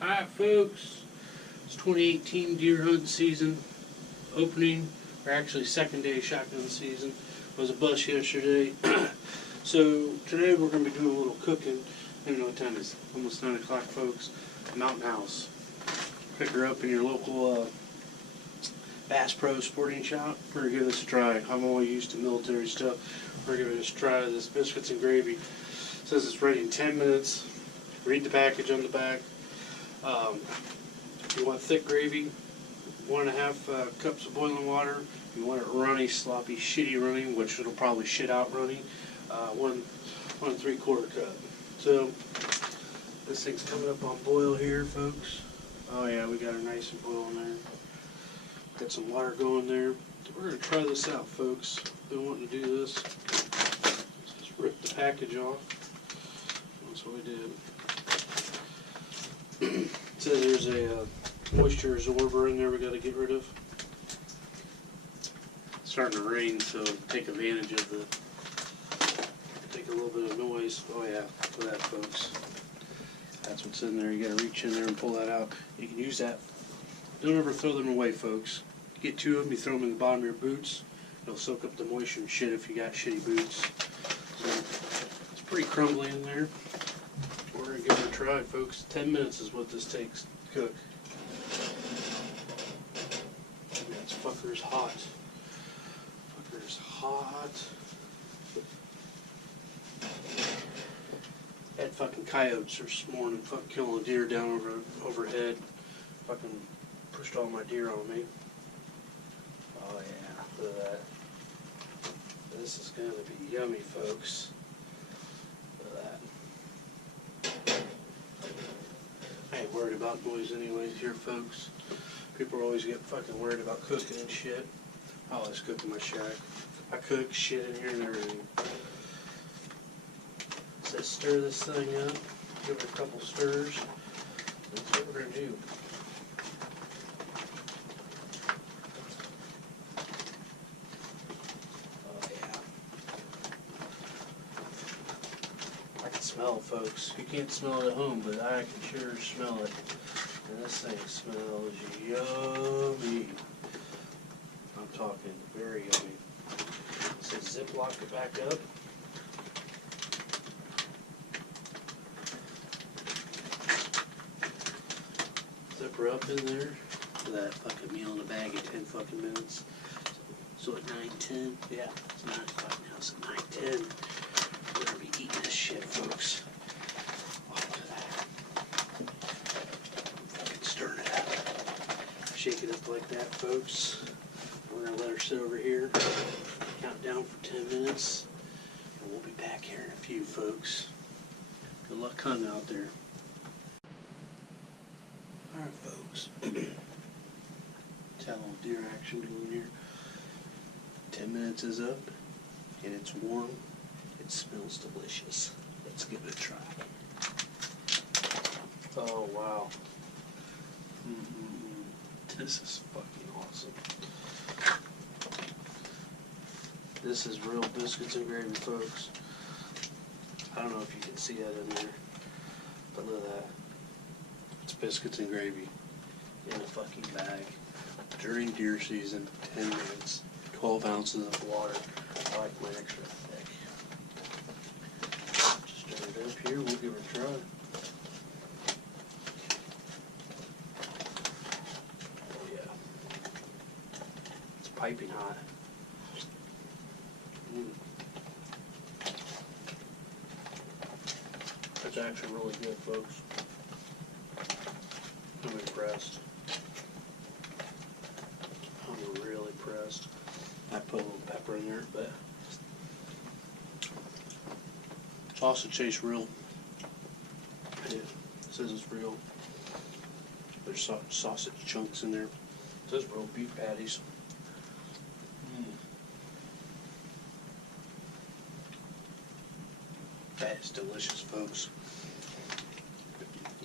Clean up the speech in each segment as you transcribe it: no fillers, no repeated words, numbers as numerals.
Alright folks, it's 2018 deer hunting season, opening, or actually second day shotgun season. It was a bust yesterday. So today we're going to be doing a little cooking. I don't know what time it is, almost 9 o'clock folks. Mountain House. Pick her up in your local Bass Pro sporting shop. We're going to give this a try. I'm all used to military stuff. We're going to give this a try. This biscuits and gravy. It says it's ready in 10 minutes. Read the package on the back. If you want thick gravy, 1.5 cups of boiling water. If you want it runny, sloppy, shitty running, which it'll probably shit out running, 1 3/4 cup. So this thing's coming up on boil here, folks. Oh yeah, we got her nice and boiling there. Got some water going there. We're gonna try this out, folks. Been wanting to do this. Just rip the package off. That's what we did. It says there's a moisture absorber in there we got to get rid of. It's starting to rain, so take advantage of the, take a little bit of noise. Oh yeah, look at that, folks. That's what's in there. You got to reach in there and pull that out. You can use that. Don't ever throw them away, folks. You get 2 of them, you throw them in the bottom of your boots. It'll soak up the moisture and shit if you got shitty boots. So it's pretty crumbly in there. We're going to give it a try, folks. 10 minutes is what this takes to cook. That fucker's hot. Fucker's hot. Had fucking coyotes this morning, fucking killing a deer down overhead. Fucking pushed all my deer on me. Oh yeah, look at that. This is gonna be yummy, folks. Look at that. I ain't worried about noise anyways here, folks. People always get fucking worried about cooking and shit. I always cook in my shack. I cook shit in here and everything. So stir this thing up, give it a couple stirs. That's what we're gonna do. Oh yeah. I can smell it, folks. You can't smell it at home, but I can sure smell it. And this thing smells yummy. I'm talking very yummy. So ziplock it back up. Zip her up in there. For that fucking meal in a bag in 10 fucking minutes. So at 9:10, yeah, it's 9 o'clock now, so 9:10. We're gonna be eating this shit, folks. Oh, look at that. Fucking stirring it up. Shake it up like that, folks. We're gonna let her sit over here. Count down for 10 minutes. And we'll be back here in a few, folks. Good luck hunting out there. Alright, folks. Tell little deer action going here. 10 minutes is up, and it's warm. It smells delicious. Let's give it a try. Oh, wow. This is fucking awesome. This is real biscuits and gravy, folks. I don't know if you can see that in there, but look at that. It's biscuits and gravy in a fucking bag during deer season. 10 minutes, 12 ounces of water. I like my extra thick. Just stir it up here. We'll give it a try. Oh yeah, it's piping hot. That's actually really good, folks. I'm impressed. I'm really impressed. I put a little pepper in there, but sausage tastes real. It says it's real. There's sausage chunks in there. It says real beef patties. That is delicious, folks.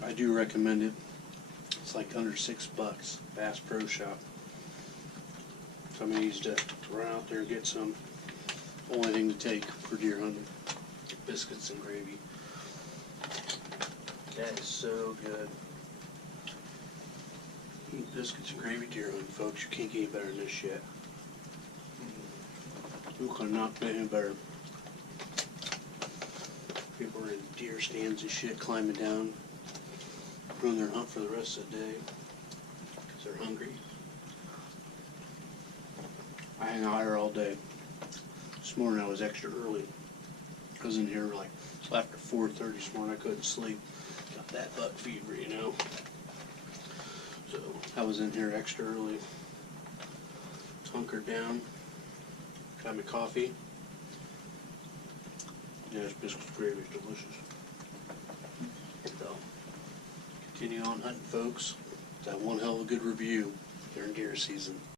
I do recommend it. It's like under $6. Bass Pro Shop. Somebody needs to run out there and get some. Only thing to take for deer hunting. Biscuits and gravy. That is so good. Biscuits and gravy deer hunting, folks. You can't get any better than this shit. You cannot get any better. People are in deer stands and shit, climbing down, ruin their hunt for the rest of the day because they're hungry. I hang out here all day. This morning I was extra early. I was in here like after 4:30 this morning. I couldn't sleep. Got that buck fever, you know. So I was in here extra early. Hunkered down. Got my coffee. Yeah, this biscuits gravy is delicious. So, continue on hunting, folks. That one hell of a good review during deer season.